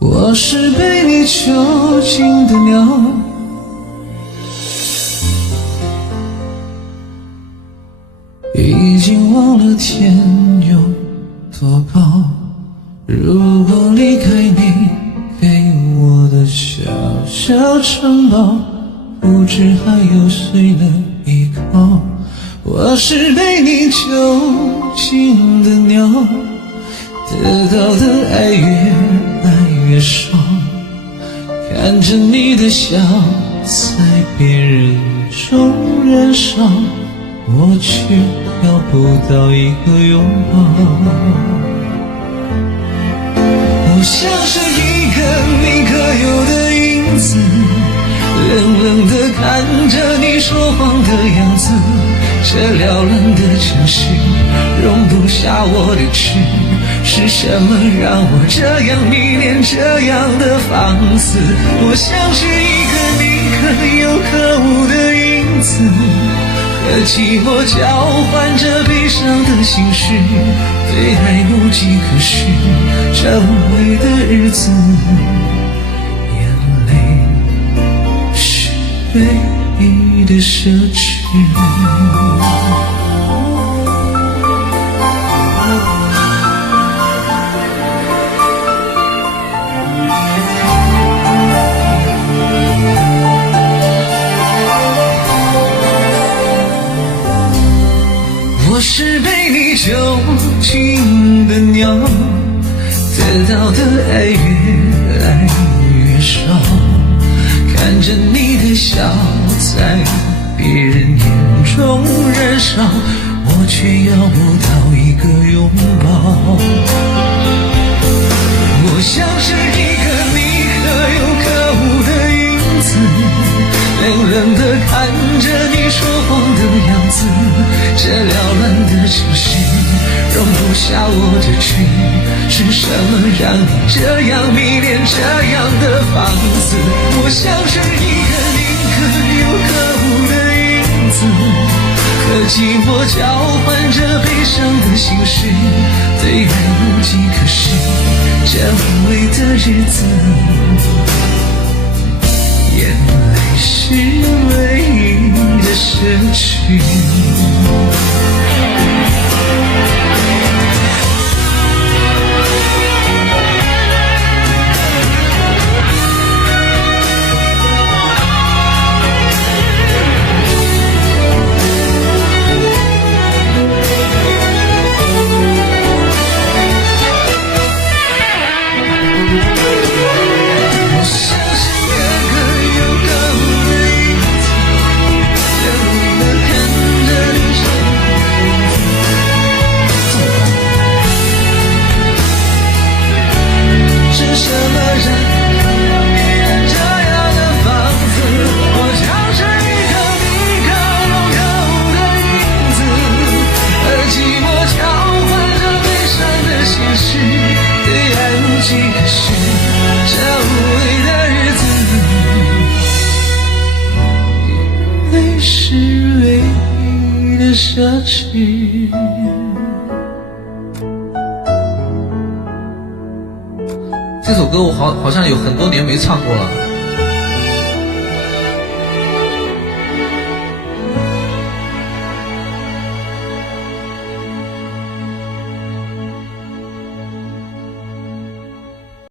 我是被你囚禁的鸟，已经忘了天有多高。如果离开你给我的小小城堡，不知还有谁能依靠。我是被你囚禁的鸟，得到的爱越来越少，看着你的笑在别人中燃烧，我却要不到一个拥抱。我像是一个你可有的影子，冷冷地看着你说谎的样子，这缭乱的城市容不下我的痴，是什么让我这样迷恋这样的放肆？我像是一个你可有可无的影子，和寂寞交换着悲伤的心事，对爱无计可施，这无味的日子，眼泪是唯一的奢侈。我是被你囚禁的鸟，得到的爱越来越少，看着你的笑在别人眼中燃烧，我却要不到一个拥抱。我像是一个你可有可无的影子，冷冷地看着你说谎的样子，这缭乱的城市容不下我的痴，是什么让你这样迷恋这样的放肆？我像是一个你可有可无的影子，和寂寞交换着悲伤的心事，对爱无计可施，这无味的日子，眼泪是唯一的奢侈。奢侈。这首歌我好像有很多年没唱过了。